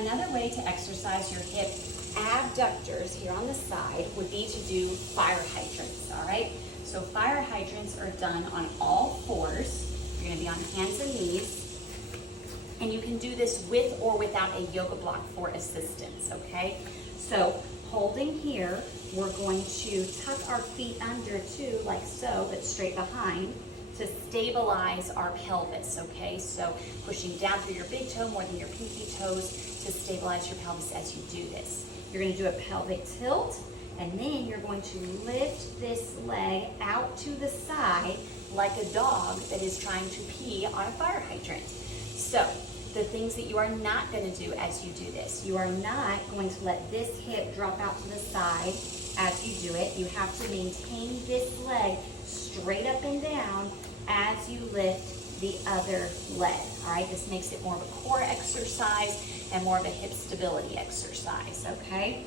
Another way to exercise your hip abductors here on the side would be to do fire hydrants, all right? So fire hydrants are done on all fours. You're gonna be on hands and knees. And you can do this with or without a yoga block for assistance, okay? So holding here, we're going to tuck our feet under too, like so, but straight behind, to stabilize our pelvis, okay? So pushing down through your big toe more than your pinky toes to stabilize your pelvis as you do this. You're gonna do a pelvic tilt, and then you're going to lift this leg out to the side like a dog that is trying to pee on a fire hydrant. So the things that you are not gonna do as you do this, you are not going to let this hip drop out to the side as you do it. You have to maintain this leg straight up and down as you lift the other leg, all right? This makes it more of a core exercise and more of a hip stability exercise, okay?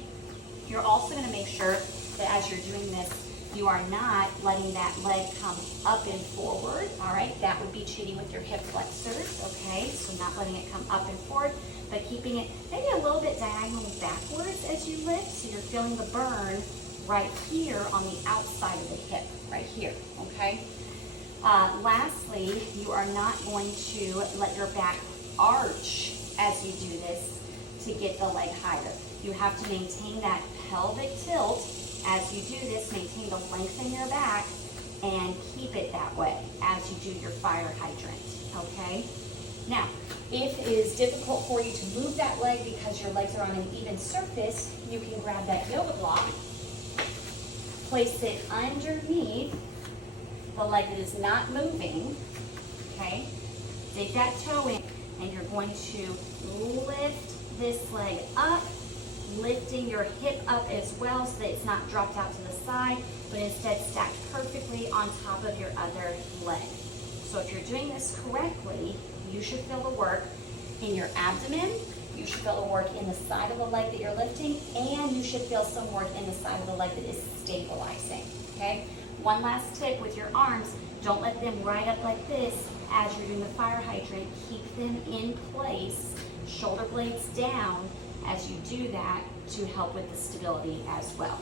You're also gonna make sure that as you're doing this, you are not letting that leg come up and forward, all right? That would be cheating with your hip flexors, okay? So not letting it come up and forward, but keeping it maybe a little bit diagonally backwards as you lift, so you're feeling the burn right here on the outside of the hip, right here, okay? Lastly, you are not going to let your back arch as you do this to get the leg higher. You have to maintain that pelvic tilt as you do this, maintain the length in your back and keep it that way as you do your fire hydrant, okay? Now, if it is difficult for you to move that leg because your legs are on an even surface, you can grab that yoga block, place it underneath the leg that is not moving, okay? Dig that toe in, and you're going to lift this leg up, lifting your hip up as well so that it's not dropped out to the side, but instead stacked perfectly on top of your other leg. So if you're doing this correctly, you should feel the work in your abdomen, you should feel the work in the side of the leg that you're lifting, and you should feel some work in the side of the leg that is stabilizing, okay? One last tip with your arms, don't let them ride up like this as you're doing the fire hydrant. Keep them in place, shoulder blades down as you do that to help with the stability as well.